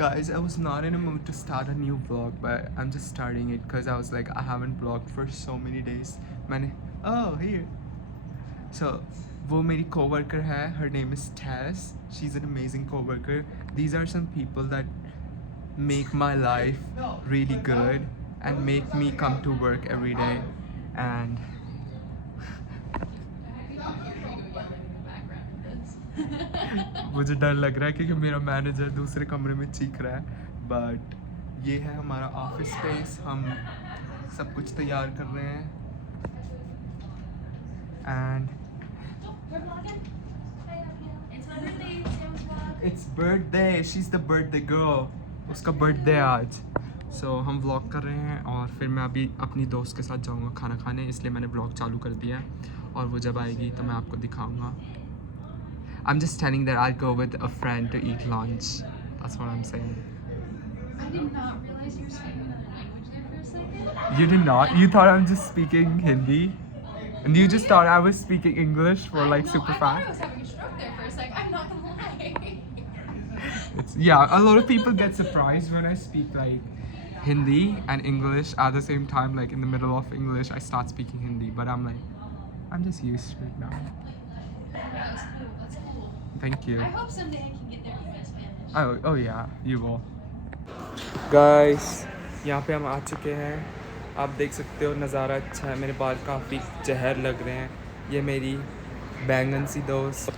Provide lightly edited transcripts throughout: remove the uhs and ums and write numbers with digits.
Guys, I was not in a mood to start a new vlog, but I'm just starting it because I was like, I haven't vlogged for so many days. मैंने oh here. So वो मेरी coworker है. Her name is Tess. She's an amazing coworker. These are some people that make my life really good and make me come to work every day. And मुझे डर लग रहा है क्योंकि मेरा मैनेजर दूसरे कमरे में चीख रहा है. बट ये है हमारा ऑफिस स्पेस. हम सब कुछ तैयार कर रहे हैं. And it's birthday. She is the birthday girl. उसका बर्थडे आज. सो हम व्लॉग कर रहे हैं और फिर मैं अभी अपनी दोस्त के साथ जाऊंगा खाना खाने. इसलिए मैंने व्लॉग चालू कर दिया है और वो जब आएगी तो मैं आपको दिखाऊंगा. I'm just telling that I'll go with a friend to eat lunch. That's what I'm saying. I did not realize you were speaking another language there for a second. You did not? You thought I'm just speaking Hindi? And you just thought I was speaking English for like super I thought I fast? was having a stroke there for a sec. I'm not gonna lie. Yeah, a lot of people get surprised when I speak like Hindi and English at the same time. Like in the middle of English, I start speaking Hindi. But I'm like, I'm just used to it now. That's cool. That's cool. Thank you. I hope someday I can get there with my Spanish. Oh yeah, you will. Guys, यहाँ पे हम आ चुके हैं. आप देख सकते हो नज़ारा अच्छा है. मेरे बाल काफ़ी जहर लग रहे हैं. ये मेरी बैंगन सी दोस्त.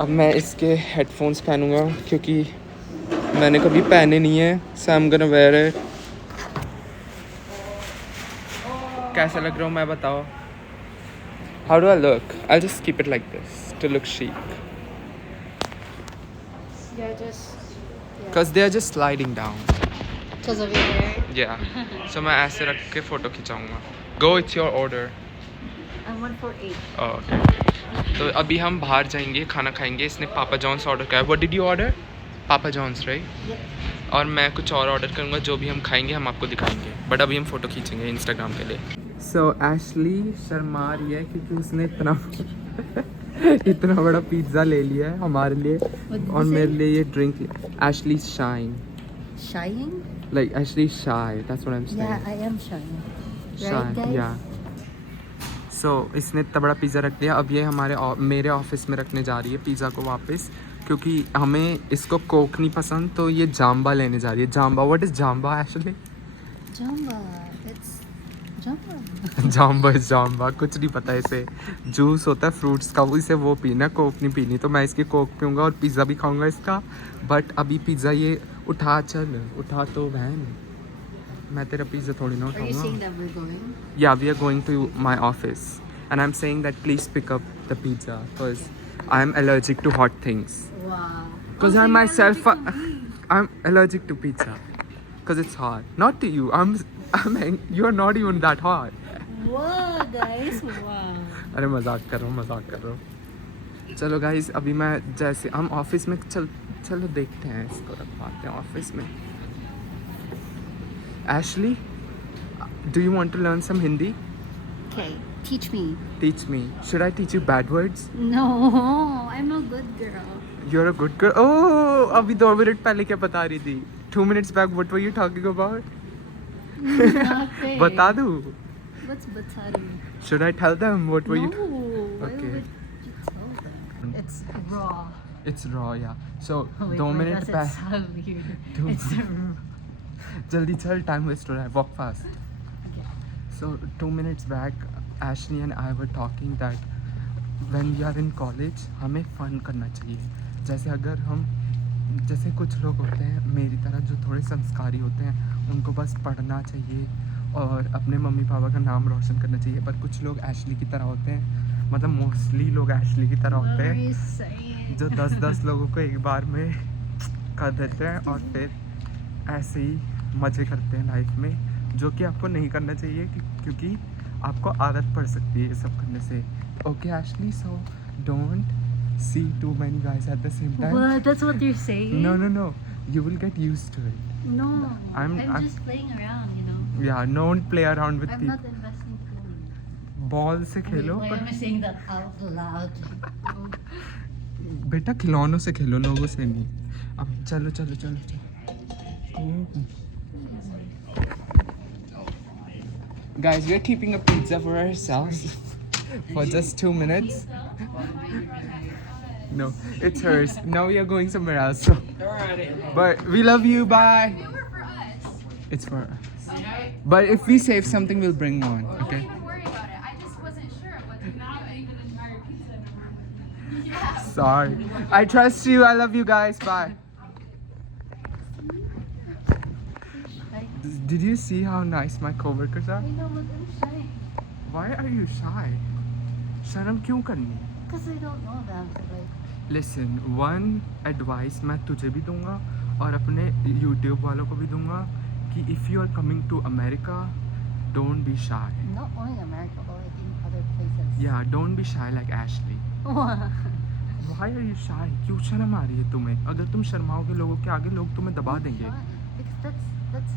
अब मैं इसके हेडफोन्स पहनूंगा क्योंकि मैंने कभी पहने नहीं है. So I am gonna wear it. कैसा लग रहा हूँ मैं बताओ. How do I look? I'll just keep it like this to look chic. Yeah, just Because they are just sliding down. because of your hair. Yeah. So मैं ऐसे रख के photo खिंचाऊंगा. Go, it's your order. I'm 148. Oh, okay. तो अभी हम बाहर जाएंगे खाना खाएंगे. इसने पापा जॉन्स ऑर्डर किया है. What did you order? Papa John's, right? Yep. और मैं कुछ और ऑर्डर करूँगा. जो भी हम खाएंगे हम आपको दिखाएंगे. बट अभी हम फ़ोटो खींचेंगे इंस्टाग्राम के लिए. So Ashley शर्मा रही है क्योंकि उसने इतना बड़ा पिज़्ज़ा ले लिया है हमारे लिए और मेरे लिए ये drink. Ashley shine. Shying? Like Ashley shy. That's what I'm saying. Yeah, I am shying. Shy, Right, guys? yeah. So इसने इतना बड़ा पिज़्ज़ा रख दिया. अब ये मेरे ऑफिस में रखने जा रही है पिज़्ज़ा को वापस क्योंकि हमें इसको कोक नहीं पसंद. तो ये जाम्बा लेने जा रही है. जाम्बा. What is जाम्बा Ashley? Jamba. It's Jamba. जाम्बा कुछ नहीं पता. इसे जूस होता है फ्रूट्स का. वो इसे वो पीना, कोक नहीं पीनी. तो मैं इसकी कोक पीऊँगा और पिज़्ज़ा भी खाऊँगा इसका. बट अभी पिज़्ज़ा ये उठा तो बहन. मैं तेरा पिज़्ज़ा थोड़ी ना Are you saying उठाऊँगा. that we're going? Yeah, we are going to my office and I'm saying that please pick up the pizza because I'm allergic to hot things. Wow. Because I myself I'm allergic to pizza because it's hot. Not to you. You're not even that hot. Whoa, guys. Wow. अरे मजाक कर रहा हूँ. चलो guys अभी मैं जैसे हम ऑफिस में चलो देखते हैं. इसको रखवाते हैं ऑफिस में. Ashley, do you want to learn some Hindi? Okay, teach me. Teach me. Should I teach you bad words? No, I'm a good girl. You're a good girl. Oh, अभी 2 minute पहले क्या बता रही थी? 2 minutes back, what were you talking about? Nothing. बता दूँ? What's batari? Should I tell them what were No. you? Why Okay. would you tell them? It's raw. It's raw, yeah. So Oh, wait, 2 why minutes does it back. sound weird? Two It's जल्दी चल. Time waste हो रहा है. Walk fast. okay. So 2 minutes back, Ashley and I were talking that when we are in college, हमें fun करना चाहिए. जैसे कुछ लोग होते हैं मेरी तरह जो थोड़े संस्कारी होते हैं, उनको बस पढ़ना चाहिए और अपने मम्मी पापा का नाम रोशन करना चाहिए. पर कुछ लोग एशली की तरह होते हैं, मतलब मोस्टली लोग एशली की तरह होते What are हैं you saying? जो 10-10 लोगों को एक बार में कर देते हैं और फिर ऐसे ही मज़े करते हैं लाइफ में, जो कि आपको नहीं करना चाहिए क्योंकि आपको आदत पड़ सकती है ये सब करने से. Okay Ashley, so don't see too many guys at the same time. What? That's what you're saying? No. You will get used to it. No. I'm just playing around, you know. Yeah, don't play around with I'm people. not investing fully. Ball से Wait, Khelo. why am I saying that out loud? बेटा खिलौनों से खेलो, लोगों से नहीं. अब चलो चलो चलो चलो। Guys, we're keeping a pizza for ourselves for just 2 minutes. No, it's hers. Now we are going somewhere else. So. But we love you. Bye. They were for us. It's for us. But if we save something, we'll bring one. Don't Okay. even worry about it. I just wasn't sure what to do. Not even an entire pizza in a room. Yeah. Sorry. I trust you. I love you guys. Bye. Did you see how nice my coworkers are? I know, but I'm shy. Why are you shy? शर्म क्यों करनी? Because I don't know them. Like, Listen, one advice मैं तुझे भी दूंगा और अपने YouTube वालों को भी दूंगा कि if you are coming to America, don't be shy. not only America, but like in other places. Yeah, don't be shy like Ashley. Why are you shy? क्यों शर्म आ रही है तुम्हें? अगर तुम शर्माओगे लोगों के आगे, लोग तुम्हें दबा देंगे. Shy. Because that's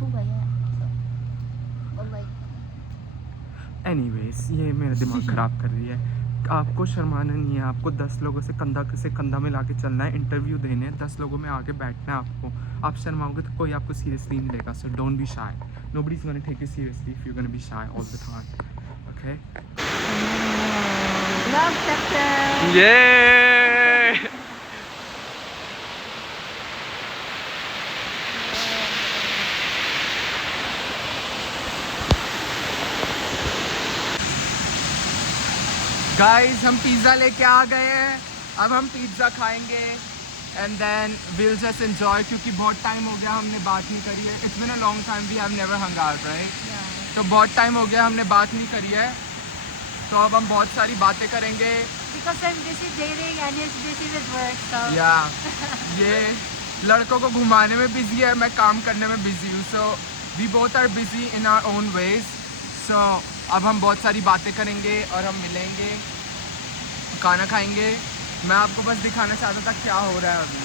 who I am. So, but like, Anyways, ये मेरा दिमाग खराब कर रही है. आपको शर्माना नहीं है. आपको 10 लोगों से कंधा मिला के चलना है. इंटरव्यू देने हैं. 10 लोगों में आगे बैठना है आपको. आप शर्माओगे तो कोई आपको सीरियसली नहीं लेगा. So don't be shy. Nobody's gonna take you seriously if you're gonna be shy all the time. Okay? love section. Yay! Guys हम पिज़्ज़ा लेके आ गए हैं. अब हम पिज़्ज़ा खाएंगे and then will just enjoy क्योंकि बहुत टाइम हो गया हमने बात नहीं करी है. It's been a long time we have never hung out right. Yeah. तो बहुत टाइम हो गया हमने बात नहीं करी है. तो अब हम बहुत सारी बातें करेंगे. Because I'm busy dating and he's busy with work, so. या ये लड़कों को घुमाने में बिजी है, मैं काम करने में बिजी हूँ. So we both are busy in our own ways. So अब हम बहुत सारी बातें करेंगे और हम मिलेंगे, खाना खाएंगे. मैं आपको बस दिखाना चाहता था क्या हो रहा है अभी.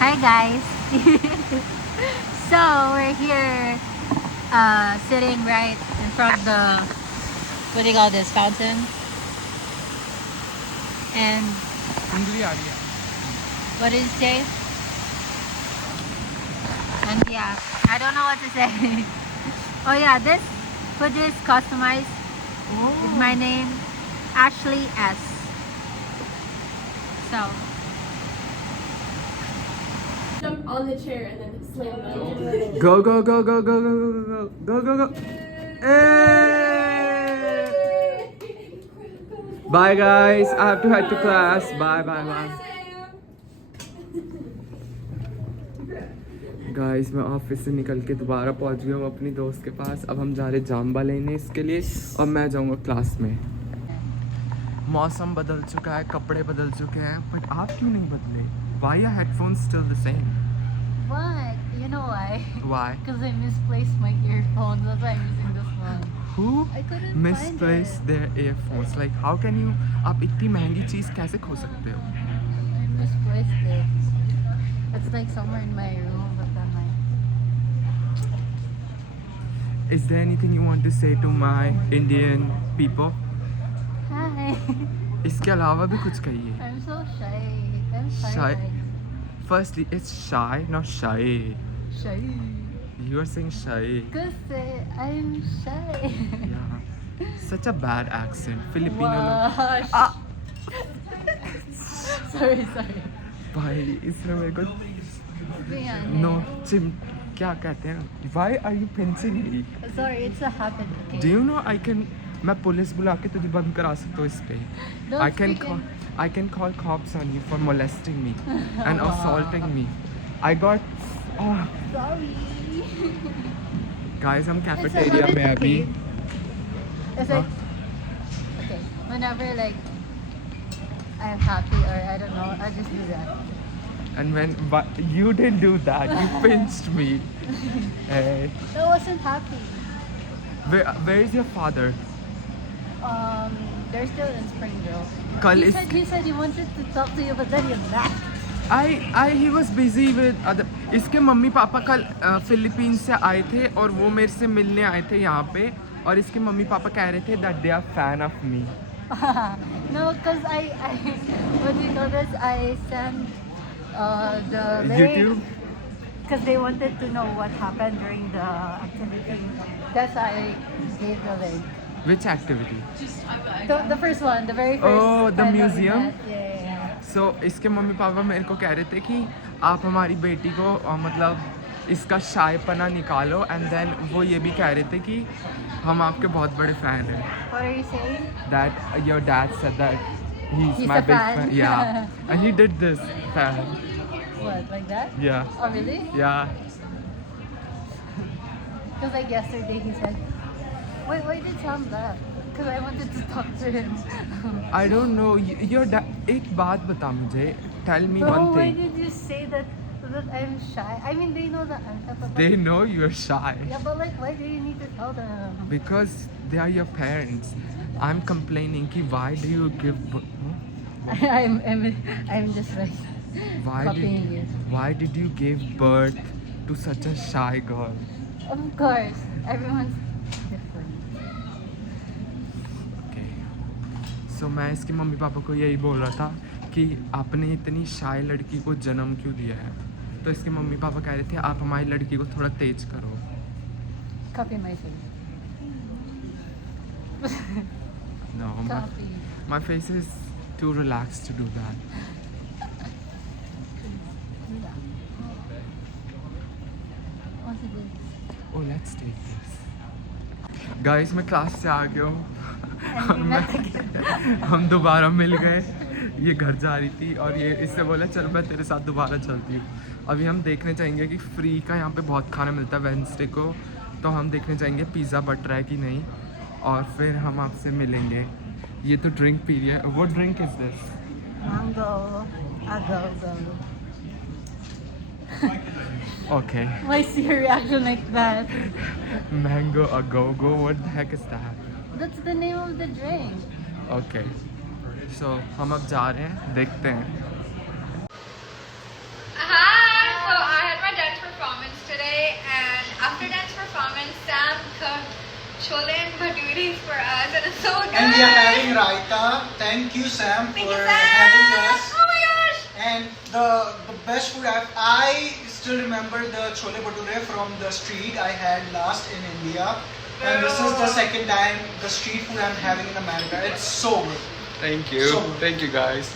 Hi guys. So we're here, sitting right in front of the, what do you call this, fountain? And उंगली आ रही है. what did you say? And yeah, I don't know what to say. Oh yeah, this hood is customized with my name, Ashley S. So Jump on the chair and then slam them. Go go go go go go go go go go. Hey! Bye guys, I have to head to class. Bye bye bye. Guys मैं office से निकल के दोबारा पहुंच गया हूँ अपनी दोस्त के पास. अब हम जा रहे जाम्बा लेने इसके लिए और मैं जाऊँगा क्लास में. मौसम बदल चुका है, कपड़े बदल चुके हैं, बट आप क्यों नहीं बदले? Why are headphones still the same? what? You know why? Why? Because I misplaced my earphones. That's why I'm using this one. Who I couldn't misplaced find it. their earphones? Like how can you? आप इतनी महंगी चीज़ कैसे खो सकते हो? I misplaced it. It's like somewhere in my room, but then like. Is there anything you want to say to my Indian people? Hi. इसके अलावा भी कुछ कहिए. I'm so shy. I'm shy. Shy. Like, Firstly, it's shy, not shy. shy. You are saying shy. Because I'm shy. Yeah. Such a bad accent. Filipino लोग. Wash. Ah! Sorry. भाई इसने मेरे को No. चिम क्या कहते हैं? Why are you pinching me? Sorry, it's a habit. Okay. Do you know I can मैं police बुला के तुझे बंद करा सकता हूँ इस पे. Don't I can call cops on you for molesting me and assaulting me. I got oh Sorry. guys हम It's a कैफेटेरिया habit, में अभी. okay. It's like, okay, whenever like I'm happy or I don't know, I just do that. And when but you didn't do that, you pinched me. Hey, I wasn't happy. where is your father? They're still in Springville. कल He इस said he wanted to talk to you, but then he left. he was busy with other. इसके mummy papa कल Philippines से आए थे और वो मेरे से मिलने आए थे यहाँ पे और इसके मम्मी पापा कह रहे थे that they are fan of me. No, because I what do you call this? I sent the link YouTube? because they wanted to know what happened during the activity. That's why I gave the link. Which activity? The first one, the very first. Oh, the time that we museum? met. Yeah. सो इसके mummy papa मेरे को कह रहे थे कि आप हमारी बेटी को मतलब इसका शायपना निकालो एंड देन वो ये भी कह रहे थे कि हम आपके बहुत बड़े फ़ैन हैं. What are you saying? That your dad said that he's He's my a big fan. fan. Yeah. And he did this fan. What, like that? Yeah. Oh, really? Yeah. Because like yesterday he said, why did Sam laugh? Because I wanted to talk to him. I don't know. Your dad. एक बात बता मुझे. Tell me Bro, one why thing. did you say that I'm shy? I mean, they know that I'm shy. They know you're shy. Yeah, but like, why do you need to tell them? Because they are your parents. I'm complaining कि why do you give I'm just like copying you. why did you give birth to such a shy girl? Of course, everyone's different. Okay. So मैं इसके mummy papa को यही बोल रहा था कि आपने इतनी शाय लड़की को जन्म क्यों दिया है. तो इसके मम्मी पापा कह रहे थे आप हमारी लड़की को थोड़ा तेज करो. Copy my face. No, Copy. my face is too relaxed to do that. What's it do? Oh, let's take this. Guys, मैं क्लास से आ गया हूँ. And we met again. हम दोबारा मिल गए. ये घर जा रही थी और ये इससे बोला चल मैं तेरे साथ दोबारा चलती हूँ. अभी हम देखने चाहेंगे कि फ्री का यहाँ पे बहुत खाना मिलता है वेडनेसडे को, तो हम देखने चाहेंगे पिज़्ज़ा बट रहा है कि नहीं, और फिर हम आपसे मिलेंगे. ये तो ड्रिंक पी रही है. वो drink is this? Mango. Go. Okay. Why is your reaction like that? Mango a go-go. What the heck is that? That's the name of the drink. Okay. So हम अब जा रहे हैं, देखते हैं. Hi! So I had my dance performance today, and after dance performance, Sam cooked chole and bhaturis for us, and it's so good. And we are having raita. Thank you, Sam, Thank for you, Sam! having us. Oh my gosh! And the best food I still remember the chole bhature from the street I had last in India. And this is the second time the street food I'm having in America. It's so good. Thank you. So good. Thank you guys.